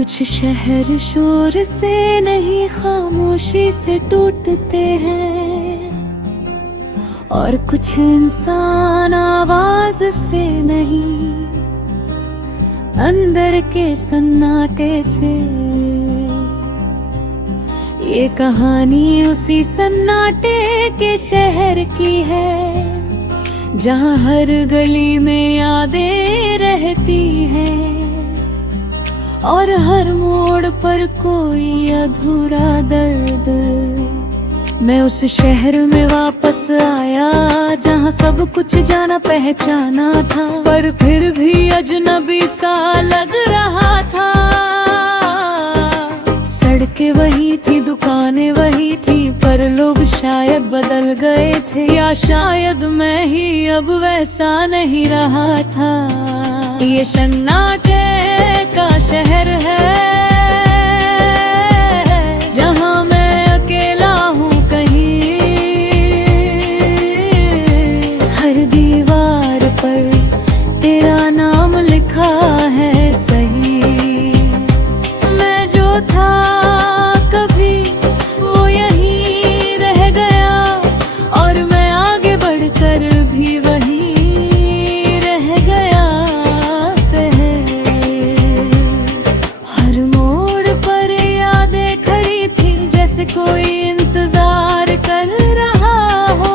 कुछ शहर शोर से नहीं खामोशी से टूटते हैं, और कुछ इंसान आवाज से नहीं अंदर के सन्नाटे से। ये कहानी उसी सन्नाटे के शहर की है, जहाँ हर गली में यादें रहती हैं और हर मोड़ पर कोई अधूरा दर्द। मैं उस शहर में वापस आया जहाँ सब कुछ जाना पहचाना था, पर फिर भी अजनबी सा लग रहा था। सड़कें वही थी, दुकानें वही थी, पर लोग शायद बदल गए थे, या शायद मैं ही अब वैसा नहीं रहा था। ये सन्नाटे का शहर है, जहाँ मैं अकेला हूँ कहीं। हर दीवार पर तेरा नाम लिखा है सही। मैं जो था कभी वो यहीं रह गया, और मैं आगे बढ़कर भी वहीं रह गया। हर मोड़ पर यादें खड़ी थी, जैसे कोई इंतजार कर रहा हो।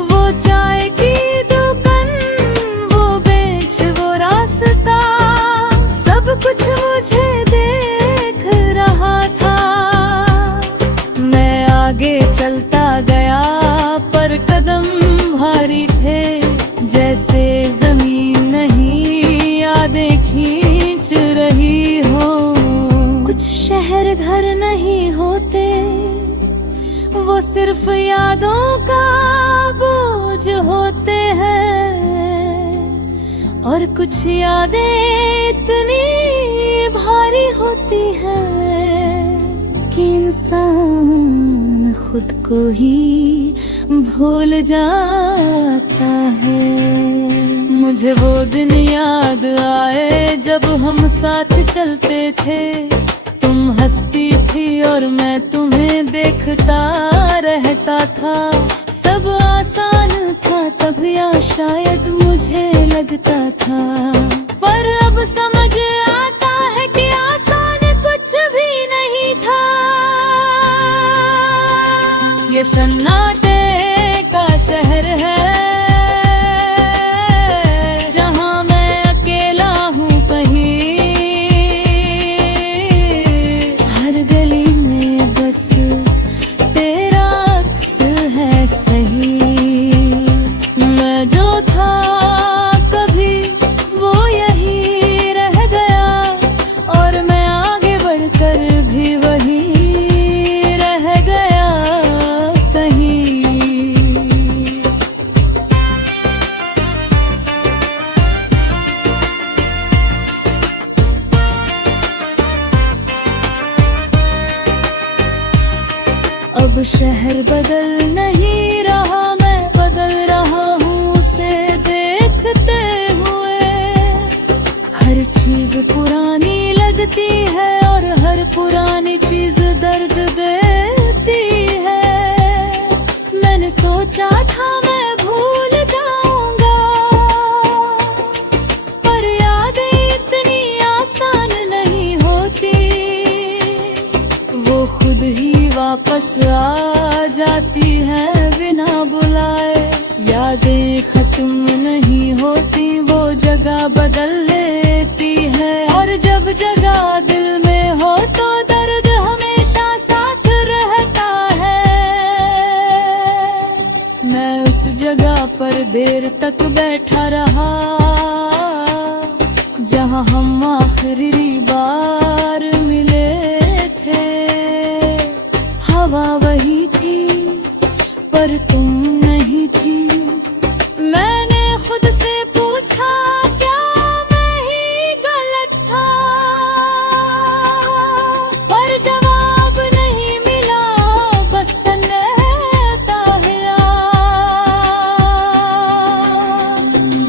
वो चाय की दुकान, वो बेंच, वो रास्ता, सब कुछ मुझे देख रहा था। मैं आगे चलता गया, पर कदम भारी थे, जैसे जमीन नहीं यादें खींच रही हो। कुछ शहर घर नहीं होते, वो सिर्फ यादों का बोझ होते हैं, और कुछ यादें इतनी भारी होती हैं कि इंसान खुद को ही भूल जाता है। मुझे वो दिन याद आए जब हम साथ चलते थे, तुम हंसती थी और मैं तुम्हें देखता रहता था। सब आसान था तब, या शायद मुझे लगता था, पर अब समझ आता है कि आसान कुछ भी नहीं था। ये सन्नाटे का शहर है, जहाँ मैं अकेला हूँ कहीं। हर गली में बस तेरा अक्स है सही। मैं जो था कभी वो यहीं रह गया, और मैं आगे बढ़कर भी वहीं रह गया कहीं। अब शहर बदल नहीं रहा, मैं बदल रहा हूँ उसे देखते हुए। हर चीज पुरानी लगती है, और हर पुरानी चीज दर्द देती है। मैंने सोचा था मैं भूल जाऊंगा, पर यादें इतनी आसान नहीं होती। वो खुद ही वापस आ जाती है बिना बुलाए। यादें खत्म नहीं होती, वो जगह बदल लेती है, और जब जगह दिल में हो तो दर्द हमेशा साथ रहता है। मैं उस जगह पर देर तक बैठा रहा, जहाँ हम आखिरी बार मिले थे। हवा वही थी, पर तुम नहीं थी। मैंने खुद से पूछा, क्या मैं ही गलत था? पर जवाब नहीं मिला, बस सन्नाटा है याद।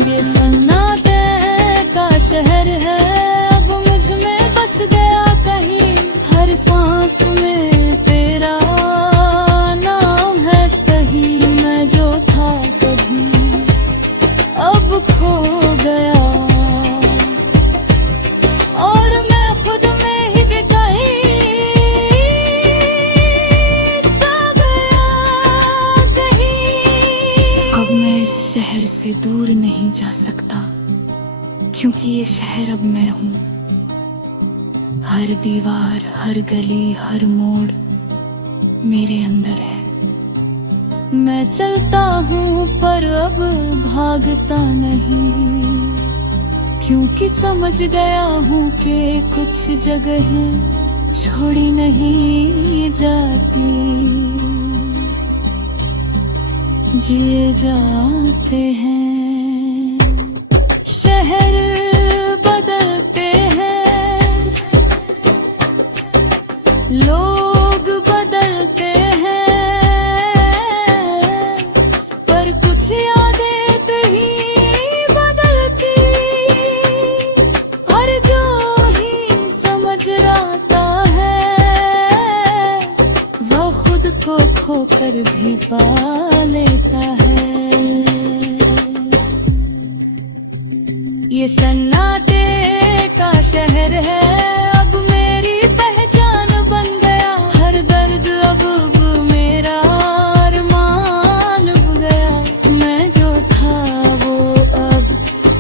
ये सन्नाटे का शहर है, अब मुझ में शहर से दूर नहीं जा सकता, क्योंकि ये शहर अब मैं हूँ। हर दीवार, हर गली, हर मोड़ मेरे अंदर है। मैं चलता हूँ पर अब भागता नहीं, क्योंकि समझ गया हूँ कि कुछ जगहें छोड़ी नहीं जाती, जिए जाते हैं। शहर बदलते हैं, लोग बदलते हैं, पर कुछ यादें नहीं बदलती। और जो ही समझ आता है, वो खुद को खोकर भी पा लेता है। ये सन्नाटे का शहर है, अब मेरी पहचान बन गया। हर दर्द अब मेरा अरमान हो गया। मैं जो था वो अब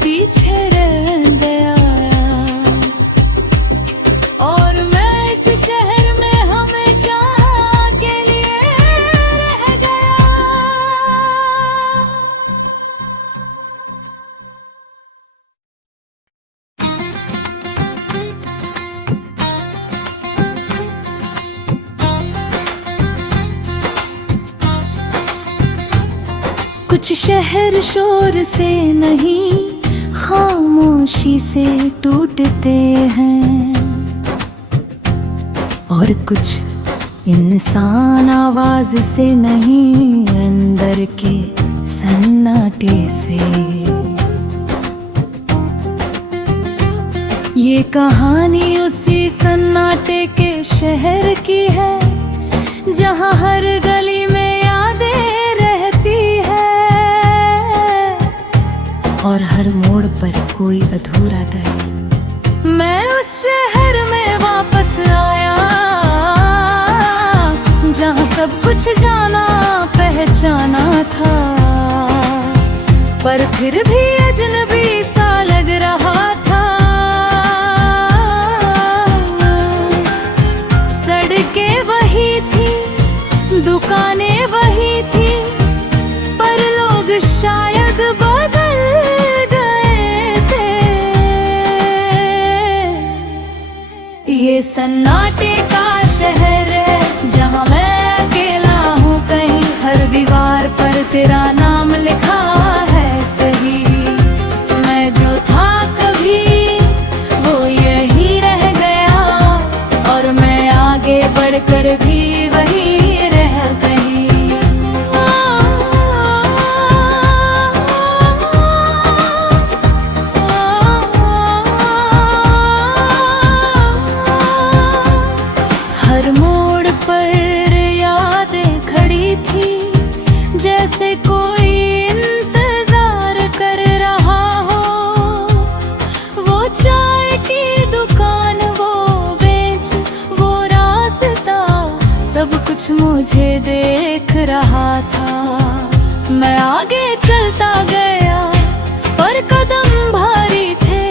पीछे रह गया, और मैं इस शहर में हमेशा के लिए रह गया। कुछ शहर शोर से नहीं, खामोशी से टूटते हैं, और कुछ इंसान आवाज से नहीं, अंदर के सन्नाटे से। ये कहानी उसी सन्नाटे के शहर की है, जहाँ हर गली में यादें रहती है, और हर मोड़ पर कोई अधूरा दर्द। मैं उस शहर में वापस आया, जहाँ सब कुछ जाना पहचाना था, पर फिर भी अजनबी सा लग रहा था। सड़कें वही थी, दुकानें वही थी, पर लोग शायद बदल गए थे। ये सन्नाटे का शहर है, जहाँ मैं अकेला हूँ कहीं। हर दीवार पर तेरा नाम लिखा है सही। मैं जो था कभी वो यही रह गया, और मैं आगे बढ़कर भी वही रह गई। हर मोड़ पर यादें खड़ी थी, जैसे कोई इंतजार कर रहा हो। वो चाय की दुकान, वो बेंच, वो रास्ता, सब कुछ मुझे देख रहा था। मैं आगे चलता गया, पर कदम भारी थे,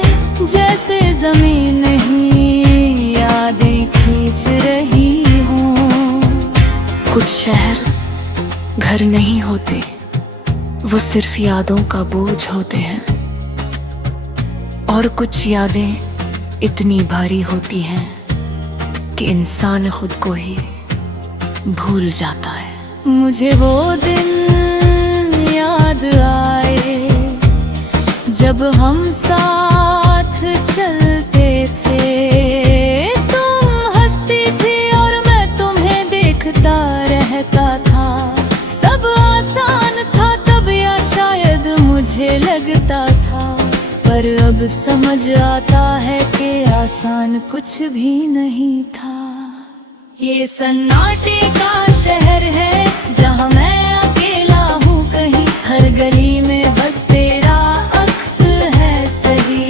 जैसे जमीन नहीं यादें खींच रही हूँ। कुछ शहर घर नहीं होते, वो सिर्फ यादों का बोझ होते हैं, और कुछ यादें इतनी भारी होती हैं कि इंसान खुद को ही भूल जाता है। मुझे वो दिन याद आए, जब हम साथ चलते थे। तुम हंसती थी और मैं तुम्हें देखता रहता था। सब आसान था तब, या शायद मुझे लगता था, पर अब समझ आता है कि आसान कुछ भी नहीं था। ये सन्नाटे का शहर है, जहाँ मैं अकेला हूँ कहीं। हर गली में बस तेरा अक्स है सही।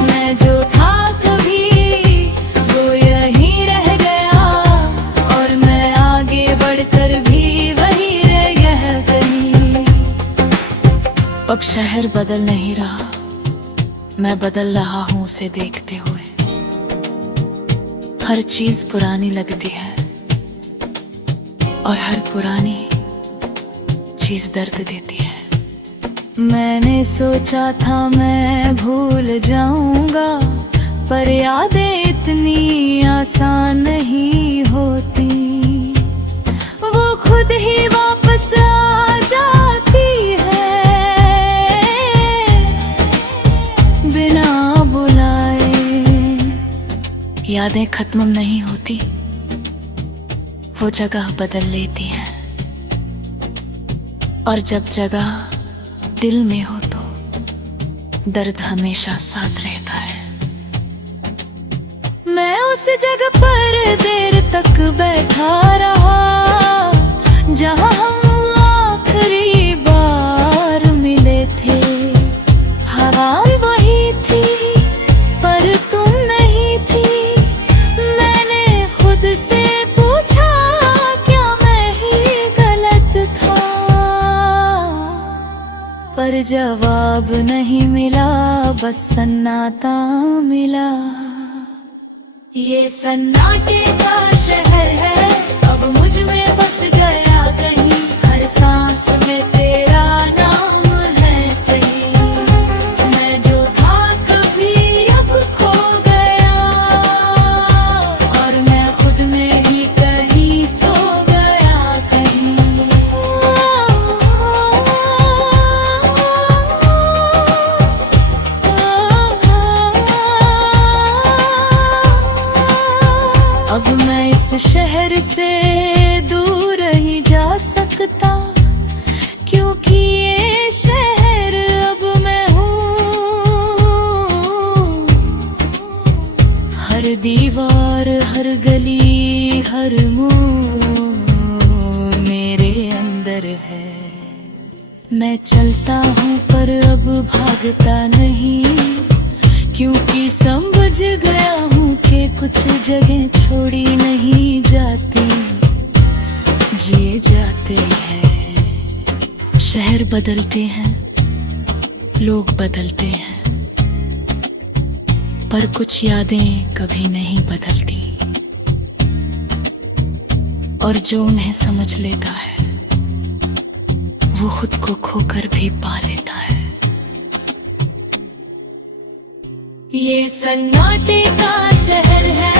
मैं जो था कभी वो यहीं रह गया, और मैं आगे बढ़कर भी वही रह गई। अब शहर बदल नहीं रहा, मैं बदल रहा हूँ उसे देखते हुए। हर चीज पुरानी लगती है और हर पुरानी चीज दर्द देती है। मैंने सोचा था मैं भूल जाऊंगा, पर यादें इतनी आसान नहीं होती। वो खुद ही वापस आ जाती है बिना बुलाए। यादें खत्म नहीं होती, वो जगह बदल लेती है, और जब जगह दिल में हो तो दर्द हमेशा साथ रहता है। मैं उस जगह पर देर तक बैठा रहा जहां हम आखिरी बार मिले थे। हवा वही थी पर तुम नहीं थी। मैंने खुद से पूछा क्या मैं ही गलत था, पर जवाब नहीं मिला, बस सन्नाटा मिला। ये सन्नाटे का शहर है, अब मुझ में बस गया कहीं। हर सांस में तेरा नाम है सही। मैं जो था कभी अब खो गया, और मैं खुद में ही कहीं सो गया कहीं। अब मैं इस शहर से दूर नहीं जा सकता, क्योंकि ये शहर अब मैं हूँ। हर दीवार, हर गली, हर मुंह मेरे अंदर है। मैं चलता हूँ पर अब भागता नहीं, क्योंकि समझ गया हूँ कि कुछ जगह छोड़ी नहीं जाती, जिए जाते हैं। शहर बदलते हैं, लोग बदलते हैं, पर कुछ यादें कभी नहीं बदलती, और जो उन्हें समझ लेता है वो खुद को खोकर भी पा लेता है। ये सन्नाटे का शहर है,